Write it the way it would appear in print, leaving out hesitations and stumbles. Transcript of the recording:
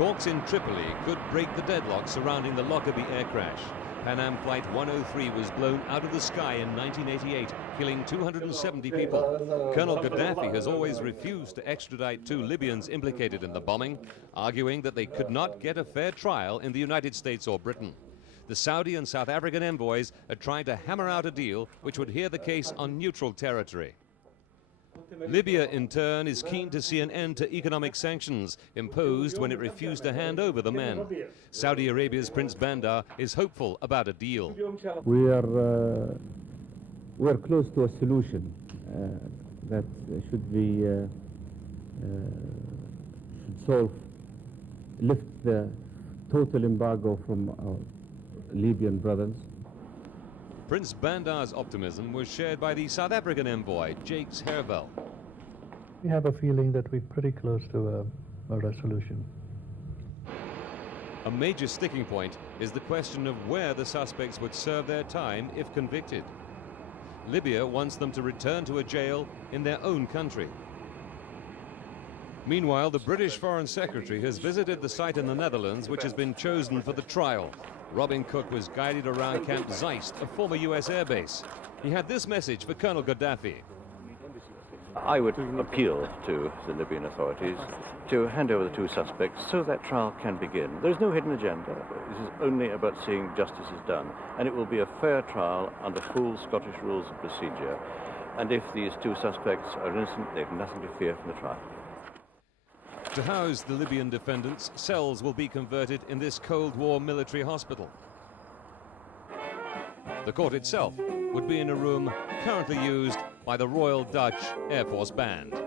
Talks in Tripoli could break the deadlock surrounding the Lockerbie air crash. Pan Am Flight 103 was blown out of the sky in 1988, killing 270 people. Colonel Gadhafi has always refused to extradite 2 Libyans implicated in the bombing, arguing that they could not get a fair trial in the United States or Britain. The Saudi and South African envoys are trying to hammer out a deal which would hear the case on neutral territory. Libya, in turn, is keen to see an end to economic sanctions imposed when it refused to hand over the men. Saudi Arabia's Prince Bandar is hopeful about a deal. We're close to a solution that should lift the total embargo from our Libyan brothers. Prince Bandar's optimism was shared by the South African envoy, Jakes Hervel. We have a feeling that we're pretty close to a resolution. A major sticking point is the question of where the suspects would serve their time if convicted. Libya wants them to return to a jail in their own country. Meanwhile, the British Foreign Secretary has visited the site in the Netherlands which has been chosen for the trial. Robin Cook was guided around Camp Zeist, a former US airbase. He had this message for Colonel Gadhafi. I would appeal to the Libyan authorities to hand over the 2 suspects so that trial can begin. There is no hidden agenda. This is only about seeing justice is done. And it will be a fair trial under full Scottish rules of procedure. And if these 2 suspects are innocent, they have nothing to fear from the trial. To house the Libyan defendants, cells will be converted in this Cold War military hospital. The court itself would be in a room currently used by the Royal Dutch Air Force Band.